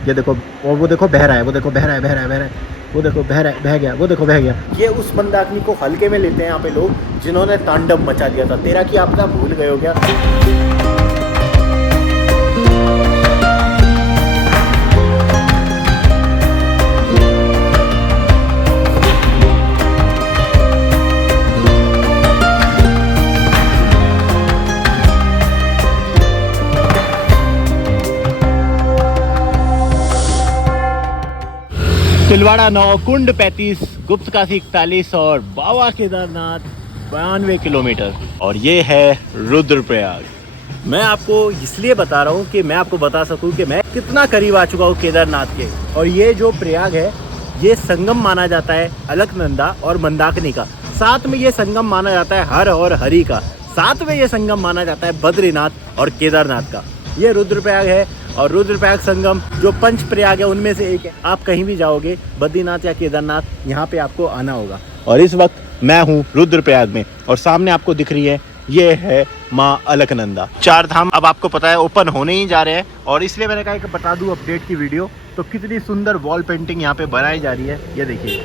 ये देखो, और वो देखो बह रहा है, वो देखो बह रहा है, बह रहा है, बह रहा है, वो देखो बह रहा है, बह गया, वो देखो बह गया। ये उस मंदाकिनी को हल्के में लेते हैं यहाँ पे लोग, जिन्होंने तांडव मचा दिया था। तेरा की आपदा भूल गए हो क्या? तिलवाड़ा 9, कुंड 35, गुप्तकाशी 41 और बाबा केदारनाथ 92 किलोमीटर। और ये है रुद्रप्रयाग। मैं आपको इसलिए बता रहा हूँ कि मैं आपको बता सकूँ कि मैं कितना करीब आ चुका हूँ केदारनाथ के। और ये जो प्रयाग है, ये संगम माना जाता है अलकनंदा और मंदाकिनी का। साथ में ये संगम माना जाता है हर और हरि का। साथ में ये संगम माना जाता है बद्रीनाथ और केदारनाथ का। ये रुद्रप्रयाग है। और रुद्रप्रयाग संगम जो पंच प्रयाग है उनमें से एक है। आप कहीं भी जाओगे, बद्रीनाथ या केदारनाथ, यहाँ पे आपको आना होगा। और इस वक्त मैं हूँ रुद्रप्रयाग में, और सामने आपको दिख रही है, ये है माँ अलकनंदा। 4 धाम अब आपको पता है ओपन होने ही जा रहे हैं, और इसलिए मैंने कहा कि बता दूँ अपडेट की वीडियो। तो कितनी सुंदर वॉल पेंटिंग यहाँ पे बनाई जा रही है, ये देखिए।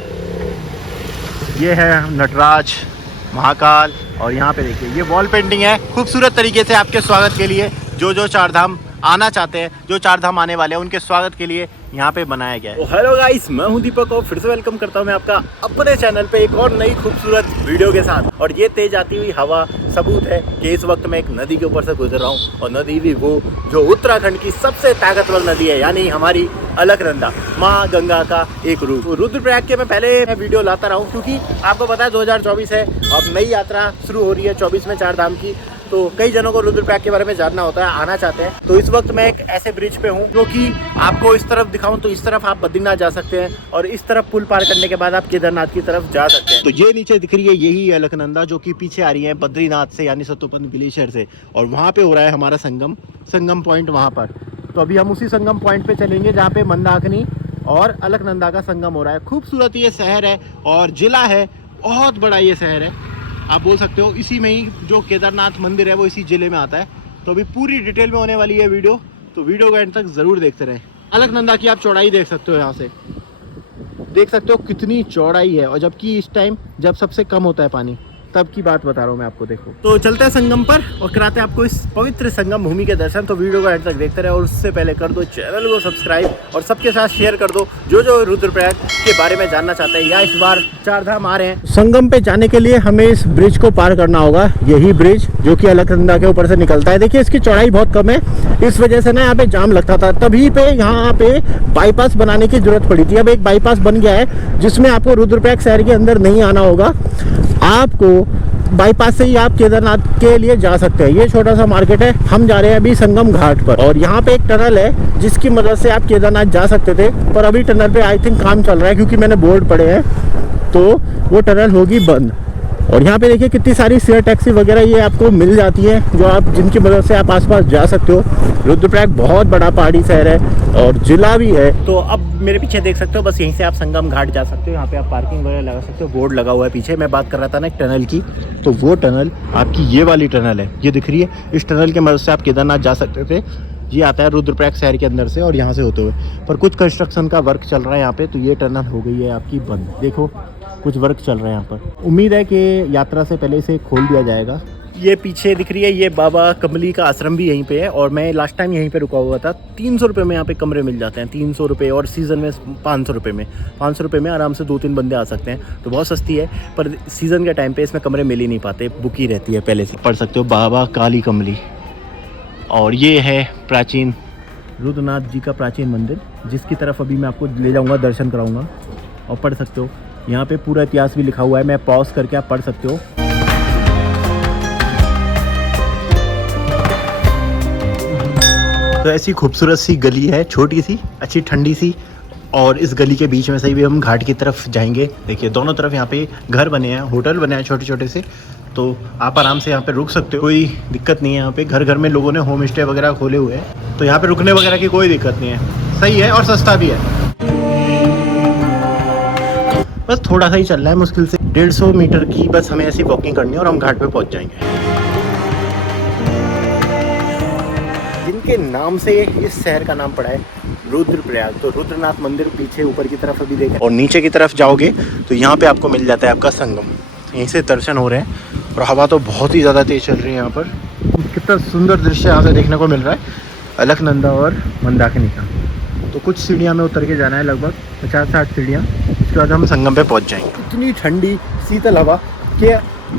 ये है नटराज, महाकाल, और यहाँ पे देखिए ये वॉल पेंटिंग है खूबसूरत तरीके से आपके स्वागत के लिए। जो 4 धाम आना चाहते हैं, जो 4 धाम आने वाले हैं, उनके स्वागत के लिए यहाँ पे बनाया गया है। हेलो गाइस, मैं हूँ दीपक और फिर से वेलकम करता हूँ मैं आपका अपने चैनल पे एक और नई खूबसूरत वीडियो के साथ। और ये तेज आती हुई हवा सबूत है कि इस वक्त मैं एक नदी के ऊपर से गुजर रहा हूँ, और नदी भी वो जो उत्तराखंड की सबसे ताकतवर नदी है, यानी हमारी अलकनंदा, माँ गंगा का एक रूप। रुद्रप्रयाग के मैं पहले वीडियो लाता रहा हूँ, क्योंकि आपको पता है 2024 है, अब नई यात्रा शुरू हो रही है 24 में 4 धाम की। तो कई जनों को रुद्रप्रयाग के बारे में जानना होता है, आना चाहते हैं। तो इस वक्त मैं एक ऐसे ब्रिज पे हूँ जो कि आपको इस तरफ दिखाऊं तो इस तरफ आप बद्रीनाथ जा सकते हैं, और इस तरफ पुल पार करने के बाद आप केदारनाथ की तरफ जा सकते हैं। तो ये नीचे दिख रही है, यही है अलकनंदा, जो कि पीछे आ रही है बद्रीनाथ से, यानी सतोपन ग्लेशियर से। और वहाँ पे हो रहा है हमारा संगम पॉइंट वहाँ पर। तो अभी हम उसी संगम पॉइंट पे चलेंगे जहाँ पे मंदाकिनी और अलकनंदा का संगम हो रहा है। खूबसूरत ये शहर है और जिला है, बहुत बड़ा ये शहर है, आप बोल सकते हो। इसी में ही जो केदारनाथ मंदिर है वो इसी जिले में आता है। तो अभी पूरी डिटेल में होने वाली है वीडियो, तो वीडियो को एंड तक ज़रूर देखते रहें। अलकनंदा की आप चौड़ाई देख सकते हो, यहाँ से देख सकते हो कितनी चौड़ाई है। और जबकि इस टाइम जब सबसे कम होता है पानी, तब की बात बता रहा हूँ मैं आपको। देखो, तो चलते हैं संगम पर और कराते हैं आपको इस पवित्र संगम भूमि के दर्शन। तो वीडियो को एंड तक देखते रहे, और उससे पहले कर दो चैनल को सब्सक्राइब, और सबके साथ शेयर कर दो जो रुद्रप्रयाग के बारे में जानना चाहते हैं या इस बार 4 धाम आ रहे हैं। संगम पे जाने के लिए हमें इस ब्रिज को पार करना होगा, यही ब्रिज जो कि अलकनंदा के ऊपर से निकलता है। देखिए इसकी चौड़ाई बहुत कम है, इस वजह से ना यहाँ पे जाम लगता था। तभी पे यहाँ पे बाईपास बनाने की जरूरत पड़ी थी। अब एक बाईपास बन गया है, जिसमें आपको रुद्रप्रयाग शहर के अंदर नहीं आना होगा। आपको बाईपास से ही आप केदारनाथ के लिए जा सकते हैं। ये छोटा सा मार्केट है, हम जा रहे हैं अभी संगम घाट पर। और यहाँ पे एक टनल है जिसकी मदद से आप केदारनाथ जा सकते थे, पर अभी टनल पे आई थिंक काम चल रहा है, क्योंकि मैंने बोर्ड पढ़े हैं, तो वो टनल होगी बंद। और यहाँ पे देखिए कितनी सारी शेयर टैक्सी वगैरह ये आपको मिल जाती है, जो आप जिनकी मदद से आप आसपास जा सकते हो। रुद्रप्रयाग बहुत बड़ा पहाड़ी शहर है और जिला भी है। तो अब मेरे पीछे देख सकते हो, बस यहीं से आप संगम घाट जा सकते हो। यहाँ पे आप पार्किंग वगैरह लगा सकते हो, बोर्ड लगा हुआ है पीछे। मैं बात कर रहा था ना एक टनल की, तो वो टनल आपकी ये वाली टनल है, ये दिख रही है। इस टनल की मदद से आप केदारनाथ जा सकते थे। ये आता है रुद्रप्रयाग शहर के अंदर से और यहाँ से होते हुए, पर कुछ कंस्ट्रक्शन का वर्क चल रहा है यहाँ पे, तो ये टनल हो गई है आपकी बंद। देखो कुछ वर्क चल रहा है यहाँ पर। उम्मीद है कि यात्रा से पहले इसे खोल दिया जाएगा। ये पीछे दिख रही है, ये बाबा कमली का आश्रम भी यहीं पे है, और मैं लास्ट टाइम यहीं पे रुका हुआ था। 300 रुपये में यहाँ पे कमरे मिल जाते हैं, 300 रुपये, और सीज़न में 500 रुपये में। 500 रुपये में आराम से 2-3 बंदे आ सकते हैं, तो बहुत सस्ती है। पर सीज़न के टाइम पे इसमें कमरे मिल ही नहीं पाते, बुक ही रहती है पहले से। पढ़ सकते हो बाबा काली कमली। और ये है प्राचीन रुद्रनाथ जी का प्राचीन मंदिर, जिसकी तरफ अभी मैं आपको ले जाऊँगा, दर्शन कराऊँगा। और पढ़ सकते हो यहाँ पे पूरा इतिहास भी लिखा हुआ है, मैं पॉज करके आप पढ़ सकते हो। तो ऐसी खूबसूरत सी गली है, छोटी सी, अच्छी ठंडी सी, और इस गली के बीच में से भी हम घाट की तरफ जाएंगे। देखिए दोनों तरफ यहाँ पे घर बने हैं, होटल बने हैं छोटे छोटे से, तो आप आराम से यहाँ पे रुक सकते हो, कोई दिक्कत नहीं है। यहाँ पे घर घर में लोगों ने होम स्टे वगैरह खोले हुए हैं, तो यहाँ पे रुकने वगैरह की कोई दिक्कत नहीं है, सही है और सस्ता भी है। बस थोड़ा सा ही चल रहा है, मुश्किल से 150 मीटर की बस हमें ऐसी वॉकिंग करनी है और हम घाट पे पहुंच जाएंगे। जिनके नाम से इस शहर का नाम पड़ा है, रुद्रप्रयाग। तो रुद्रनाथ मंदिर पीछे ऊपर की तरफ अभी देखें और नीचे की तरफ जाओगे तो यहाँ पे आपको मिल जाता है आपका संगम। यहीं से दर्शन हो रहे हैं और हवा तो बहुत ही ज़्यादा तेज़ चल रही है यहाँ पर। कितना सुंदर दृश्य यहाँ से देखने को मिल रहा है अलकनंदा और मंदाकिनी का। तो कुछ सीढ़ियाँ में उतर के जाना है, लगभग 50-60 सीढ़ियाँ। उसके बाद हम संगम पे पहुँच जाएंगे। इतनी ठंडी शीतल हवा कि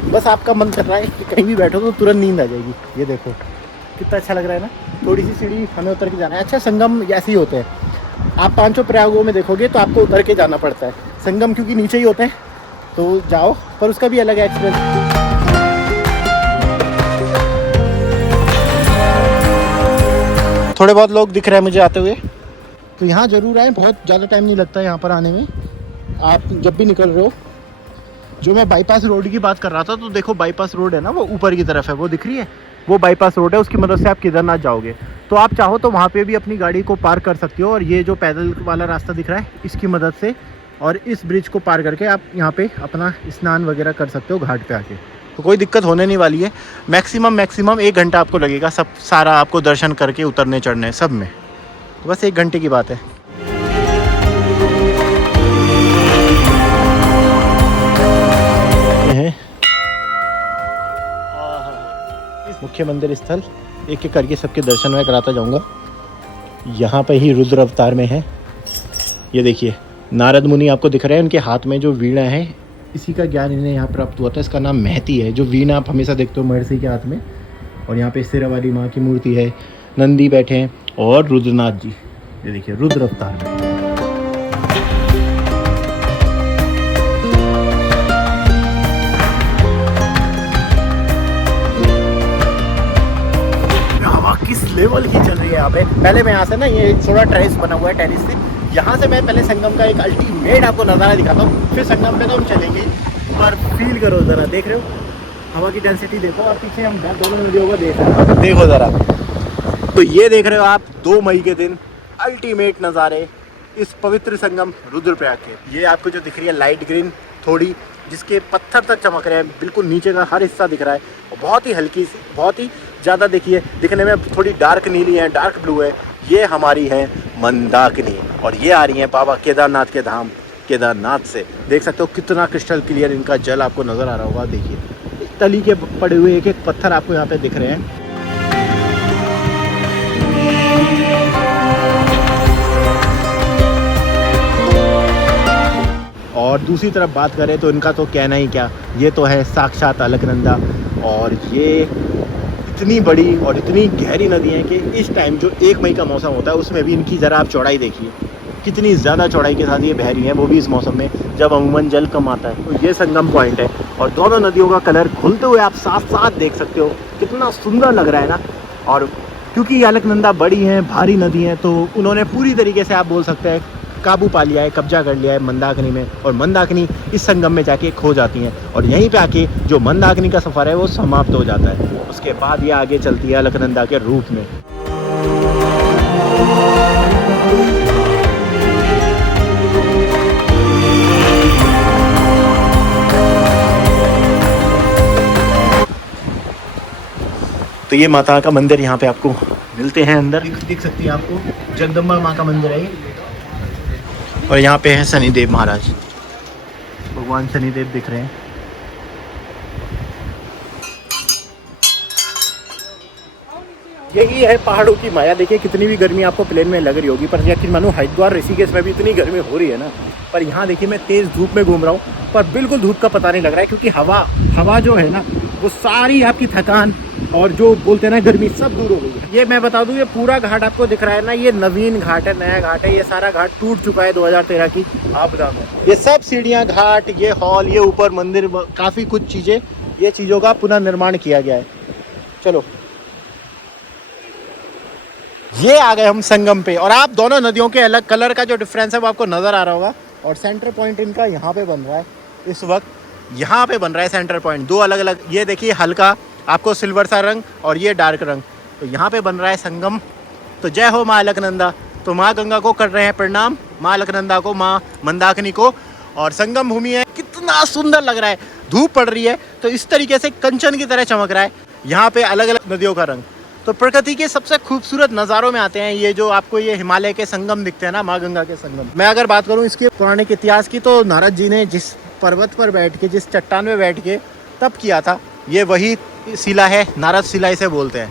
बस आपका मन कर रहा है कि कहीं भी बैठो तो तुरंत नींद आ जाएगी। ये देखो कितना अच्छा लग रहा है ना। थोड़ी सी सीढ़ी हमें उतर के जाना है। अच्छा, संगम ऐसे ही होते हैं, आप पांचों प्रयागों में देखोगे तो आपको उतर के जाना पड़ता है। संगम क्योंकि नीचे ही होते हैं तो जाओ, पर उसका भी अलग एक्सपीरियंस। थोड़े बहुत लोग दिख रहे हैं मुझे आते हुए, तो यहाँ ज़रूर आए, बहुत ज़्यादा टाइम नहीं लगता है यहाँ पर आने में। आप जब भी निकल रहे हो, जो मैं बाईपास रोड की बात कर रहा था, तो देखो बाईपास रोड है ना, वो ऊपर की तरफ है, वो दिख रही है, वो बाईपास रोड है। उसकी मदद से आप केदारनाथ जाओगे। तो आप चाहो तो वहाँ पे भी अपनी गाड़ी को पार्क कर सकते हो। और ये जो पैदल वाला रास्ता दिख रहा है, इसकी मदद से और इस ब्रिज को पार करके आप यहाँ पे अपना स्नान वगैरह कर सकते हो घाट पे आके। तो कोई दिक्कत होने नहीं वाली है। मैक्सिमम 1 घंटा आपको लगेगा सब सारा आपको दर्शन करके उतरने चढ़ने सब में। तो बस 1 घंटे की बात है। मुख्य मंदिर स्थल एक एक करके सबके दर्शन मैं कराता जाऊंगा। यहाँ पे ही रुद्र अवतार में है। ये देखिए नारद मुनि आपको दिख रहे हैं, उनके हाथ में जो वीणा है, इसी का ज्ञान इन्हें यहाँ प्राप्त हुआ था। इसका नाम महती है। जो वीणा आप हमेशा देखते हो महर्षि के हाथ में। और यहाँ पे शेरावाली माँ की मूर्ति है, नंदी बैठे हैं और रुद्रनाथ जी। ये देखिए रुद्र अवतार में। किस लेवल की चल रही है यहाँ पे। पहले मैं यहाँ से ना, ये थोड़ा टेरेस बना हुआ है, टेरेस से यहाँ से मैं पहले संगम का एक अल्टीमेट आपको नज़ारा दिखाता हूँ, फिर संगम पे तो हम चलेंगे। पर फील करो ज़रा, देख रहे हो हवा की डेंसिटी देखो, और पीछे हम दोनों नदियों को देख रहे हैं, देखो ज़रा। तो ये देख रहे हो आप 2 मई के दिन अल्टीमेट नज़ारे इस पवित्र संगम रुद्रप्रयाग के। ये आपको जो दिख रही है लाइट ग्रीन थोड़ी, जिसके पत्थर तक चमक रहे हैं, बिल्कुल नीचे का हर हिस्सा दिख रहा है। और बहुत ही हल्की सी, बहुत ही ज़्यादा देखिए दिखने में थोड़ी डार्क नीली है, डार्क ब्लू है। ये हमारी है मंदाकिनी और ये आ रही है बाबा केदारनाथ के धाम केदारनाथ से। देख सकते हो कितना क्रिस्टल क्लियर इनका जल आपको नज़र आ रहा होगा। देखिए तली के पड़े हुए एक एक पत्थर आपको यहाँ पे दिख रहे हैं। और दूसरी तरफ बात करें तो इनका तो कहना ही क्या, ये तो है साक्षात अलकनंदा। और ये इतनी बड़ी और इतनी गहरी नदी है कि इस टाइम जो 1 मई का मौसम होता है उसमें भी इनकी ज़रा आप चौड़ाई देखिए, कितनी ज़्यादा चौड़ाई के साथ ये बह रही है, वो भी इस मौसम में जब अमूमन जल कम आता है। तो ये संगम पॉइंट है और दोनों नदियों का कलर खुलते हुए आप साथ साथ देख सकते हो, कितना सुंदर लग रहा है ना। और क्योंकि अलकनंदा बड़ी हैं, भारी नदी हैं, तो उन्होंने पूरी तरीके से आप बोल सकते हैं काबू पा लिया है, कब्जा कर लिया है मंदाकिनी में। और मंदाकिनी इस संगम में जाके खो जाती हैं और यहीं पे आके जो मंदाकिनी का सफ़र है वो समाप्त हो जाता है। उसके बाद ये आगे चलती है अलकनंदा के रूप में। तो ये माता का मंदिर यहाँ पे आपको मिलते हैं अंदर, दिख सकती है आपको जगदम्बा माँ का मंदिर है ये। और यहाँ पे है शनिदेव महाराज, भगवान शनिदेव दिख रहे हैं। यही है पहाड़ों की माया। देखिए कितनी भी गर्मी आपको प्लेन में लग रही होगी, पर यकीन मानो हरिद्वार ऋषिकेश में भी इतनी गर्मी हो रही है ना। पर यहाँ देखिए मैं तेज़ धूप में घूम रहा हूँ, पर बिल्कुल धूप का पता नहीं लग रहा है, क्योंकि हवा जो है ना वो सारी आपकी थकान और जो बोलते हैं ना गर्मी सब दूर हो गई है। ये मैं बता दूं, ये पूरा घाट आपको दिख रहा है ना, ये नवीन घाट है, नया घाट है। ये सारा घाट टूट चुका है 2013 की आपदा में। ये सब सीढ़ियाँ, घाट, ये हॉल, ये ऊपर मंदिर, काफ़ी कुछ चीज़ें, ये चीज़ों का पुनर्निर्माण किया गया है। चलो ये आ गए हम संगम पे, और आप दोनों नदियों के अलग कलर का जो डिफरेंस है वो आपको नज़र आ रहा होगा। और सेंटर पॉइंट इनका यहाँ पे बन रहा है इस वक्त, यहाँ पे बन रहा है सेंटर पॉइंट। 2 अलग अलग, ये देखिए हल्का आपको सिल्वर सा रंग और ये डार्क रंग, तो यहाँ पे बन रहा है संगम। तो जय हो माँ अलकनंदा। तो माँ गंगा को कर रहे हैं प्रणाम, माँ अलकनंदा को, माँ मंदाकिनी को। और संगम भूमि है, कितना सुंदर लग रहा है। धूप पड़ रही है तो इस तरीके से कंचन की तरह चमक रहा है यहाँ पे अलग अलग नदियों का रंग। तो प्रकृति के सबसे खूबसूरत नज़ारों में आते हैं ये जो आपको ये हिमालय के संगम दिखते हैं ना, माँ गंगा के संगम। मैं अगर बात करूँ इसके पौराणिक इतिहास की, तो नारद जी ने जिस पर्वत पर बैठ के, जिस चट्टान में बैठ के तप किया था, ये वही शिला है, नारद शिला इसे बोलते हैं।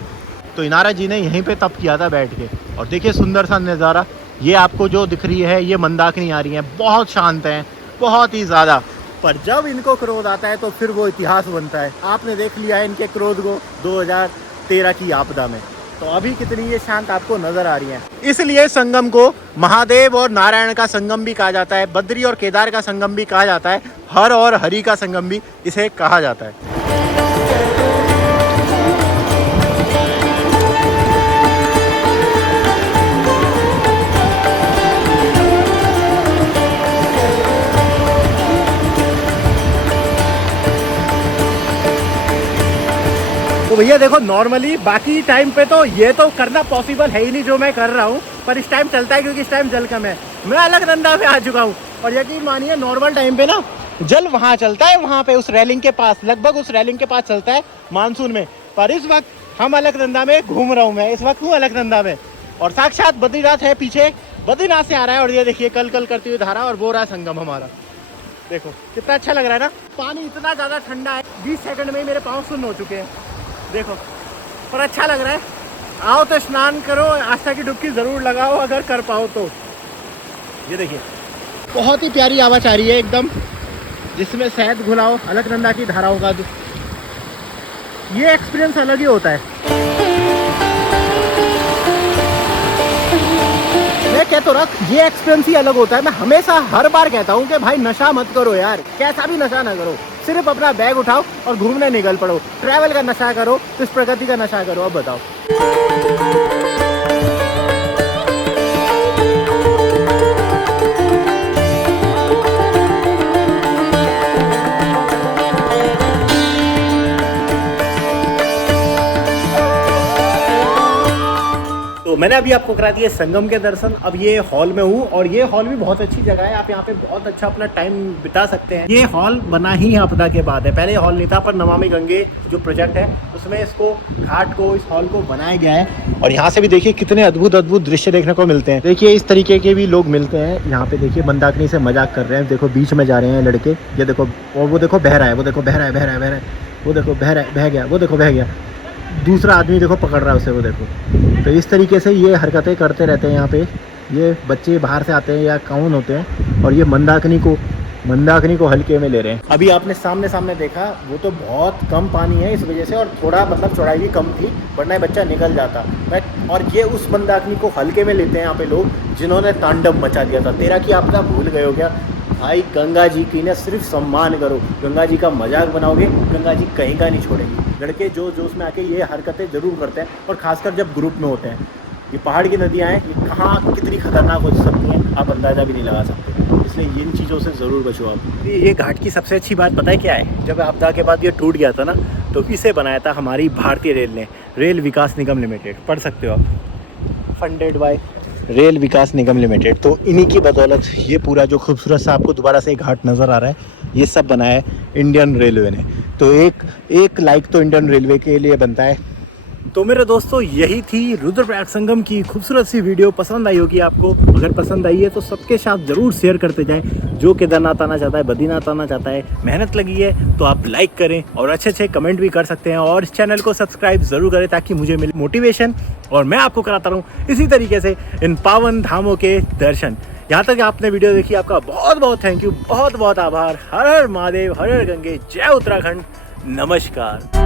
तो नारद जी ने यहीं पे तप किया था बैठ के। और देखिए सुंदर सा नज़ारा, ये आपको जो दिख रही है ये मंदाकिनी आ रही है, बहुत शांत हैं, बहुत ही ज़्यादा। पर जब इनको क्रोध आता है तो फिर वो इतिहास बनता है। आपने देख लिया है इनके क्रोध को 2013 की आपदा में, तो अभी कितनी ये शांत आपको नजर आ रही है। इसलिए संगम को महादेव और नारायण का संगम भी कहा जाता है, बद्री और केदार का संगम भी कहा जाता है, हर और हरि का संगम भी इसे कहा जाता है। तो भैया देखो, नॉर्मली बाकी टाइम पे तो ये तो करना पॉसिबल है ही नहीं जो मैं कर रहा हूँ, पर इस टाइम चलता है क्योंकि इस टाइम जल कम है। मैं अलकनंदा पे आ चुका हूँ और यकीन मानिए नॉर्मल टाइम पे ना जल वहाँ चलता है, वहाँ पे उस रेलिंग के पास, लगभग उस रेलिंग के पास चलता है मानसून में। पर इस वक्त हम अलकनंदा में घूम रहा हूँ, मैं इस वक्त हूँ अलकनंदा में और साक्षात बद्रीनाथ है पीछे, बद्रीनाथ से आ रहा है। और ये देखिए कल कल करती हुई धारा और वो रहा संगम हमारा। देखो कितना अच्छा लग रहा है ना, पानी इतना ज़्यादा ठंडा है, 20 सेकंड में मेरे पाँव सुन्न हो चुके हैं। देखो पर अच्छा लग रहा है। आओ तो स्नान करो, आस्था की डुबकी ज़रूर लगाओ अगर कर पाओ तो। ये देखिए बहुत ही प्यारी आवाज़ आ रही है एकदम, जिसमें शहद घुलाओ अलकनंदा की धाराओं का, ये एक्सपीरियंस अलग ही होता है। मैं कहता हूँ ना ये एक्सपीरियंस ही अलग होता है। मैं हमेशा हर बार कहता हूँ कि भाई नशा मत करो यार, कैसा भी नशा ना करो, सिर्फ अपना बैग उठाओ और घूमने निकल पड़ो। ट्रैवल का नशा करो, इस प्रकृति का नशा करो। अब बताओ। तो मैंने अभी आपको करा दिया संगम के दर्शन। अब ये हॉल में हूँ और ये हॉल भी बहुत अच्छी जगह है, आप यहाँ पे बहुत अच्छा अपना टाइम बिता सकते हैं। ये हॉल बना ही आपदा के बाद है, पहले हॉल नहीं था, पर नमामि गंगे जो प्रोजेक्ट है उसमें इसको घाट को, इस हॉल को बनाया गया है। और यहाँ से भी देखिए कितने अद्भुत अद्भुत दृश्य देखने को मिलते हैं। देखिए इस तरीके के भी लोग मिलते हैं यहाँ पे। देखिए मंदाकिनी से मजाक कर रहे हैं, देखो बीच में जा रहे हैं लड़के, ये देखो। और वो देखो बह रहा है, वो देखो बह रहा है, बह रहा है, बह रहा है, वो देखो बह रहा है, बह गया, वो देखो बह गया। दूसरा आदमी देखो पकड़ रहा है उसे, वो देखो। तो इस तरीके से ये हरकतें करते रहते हैं यहाँ पे। ये बच्चे बाहर से आते हैं या कौन होते हैं, और ये मंदाकिनी को हल्के में ले रहे हैं। अभी आपने सामने सामने देखा, वो तो बहुत कम पानी है इस वजह से, और थोड़ा मतलब चौड़ाई भी कम थी, वरना बच्चा निकल जाता। और ये उस मंदाकिनी को हल्के में लेते हैं यहाँ पे लोग, जिन्होंने तांडव मचा दिया था। 13 की आपदा भूल गए हो क्या भाई? गंगा जी की ना सिर्फ सम्मान करो, गंगा जी का मजाक बनाओगे गंगा जी कहीं का नहीं छोड़ेगी। लड़के जो जोश में आके ये हरकतें ज़रूर करते हैं, और ख़ासकर जब ग्रुप में होते हैं। ये पहाड़ की नदियाँ हैं, ये कहाँ कितनी खतरनाक हो सकती हैं आप अंदाज़ा भी नहीं लगा सकते, इसलिए इन चीज़ों से ज़रूर बचो आप। ये घाट की सबसे अच्छी बात पता है क्या है? जब आपदा के बाद ये टूट गया था ना, तो इसे बनाया था हमारी भारतीय रेल ने, रेल विकास निगम लिमिटेड, पढ़ सकते हो आप, funded by rail Vikas Nigam limited. तो इन्हीं की बदौलत ये पूरा जो खूबसूरत सा आपको दोबारा से एक घाट नज़र आ रहा है, ये सब बनाया है इंडियन रेलवे ने। तो एक लाइक तो इंडियन रेलवे के लिए बनता है। तो मेरे दोस्तों यही थी रुद्रप्रयाग संगम की खूबसूरत सी वीडियो। पसंद आई होगी आपको, अगर पसंद आई है तो सबके साथ ज़रूर शेयर करते जाएं। जो केदारनाथ आना चाहता है, बद्रीनाथ आना चाहता है, मेहनत लगी है तो आप लाइक करें और अच्छे अच्छे कमेंट भी कर सकते हैं, और इस चैनल को सब्सक्राइब ज़रूर करें ताकि मुझे मिले मोटिवेशन और मैं आपको कराता रहूँ इसी तरीके से इन पावन धामों के दर्शन। यहाँ तक आपने वीडियो देखी, आपका बहुत बहुत थैंक यू, बहुत बहुत आभार। हर हर महादेव, हर हर गंगे, जय उत्तराखंड, नमस्कार।